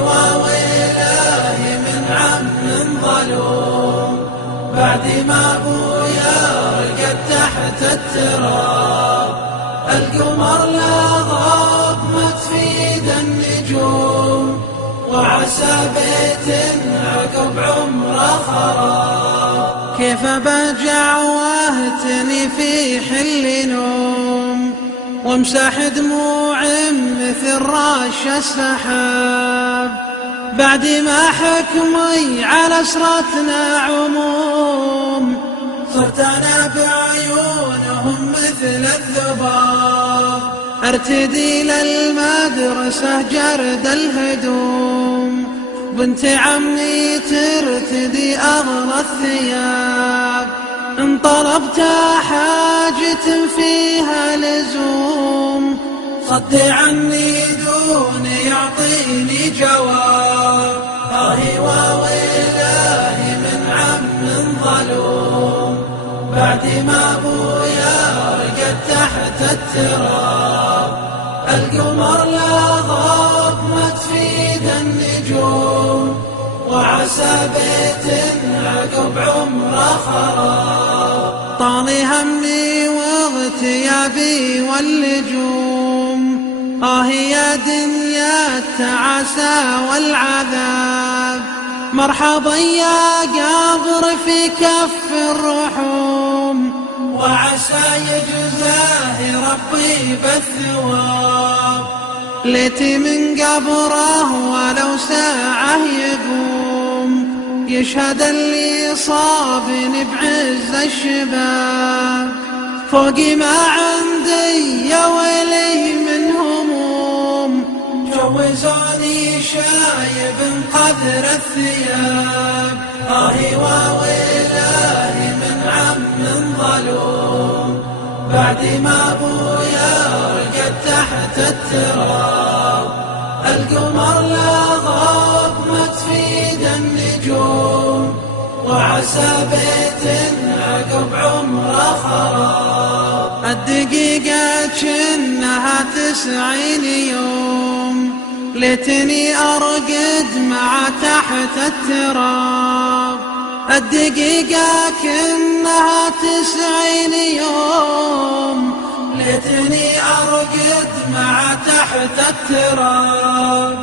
وويلاه من عم ظلوم، بعد ما ابويا رقد تحت التراب. القمر لا غاب متفيد النجوم، وعسى بيت عقب عمره خراب. كيف برجع واهتني في حل نوم، وامسح دموع مثل راش السحاب، بعد ما حكمي على اسرتنا عموم. صرت انا بعيونهم مثل الذباب، ارتدي للمدرسة جرد الهدوم، بنت عمي ترتدي اغلى الثياب. ان طلبت حاجة فيها لزوم، صد عني دون يعطيني جواب. وويلاه من عم ظلوم، بعد ما ابويا رقد تحت التراب. القمر لا غاب متفيد النجوم، وعسى بيت عقب عمره خراب. طالي همي واغتيابي واللجوم، يا دنيا التعاسى والعذاب. مرحبا يا قبر في كف الرحوم، وعسى يجزاه ربي بالثواب. ليتي من قبره ولو ساعة يقوم، يشهد اللي صابني بعز الشباب. فوق ما عندي يا ويلي من هموم، جوزوني شايب قدر الثياب. وويلاه من عم ظلوم، بعد ما ابويا رقد تحت التراب. القمر لا غاب متفيد النجوم، وعسى بيت عقب عمره خراب. الدقيقة جنها 90 يوم، ليتني أرقد مع تحت التراب. الدقيقة كنها 90 يوم، ليتني أرقد مع تحت التراب.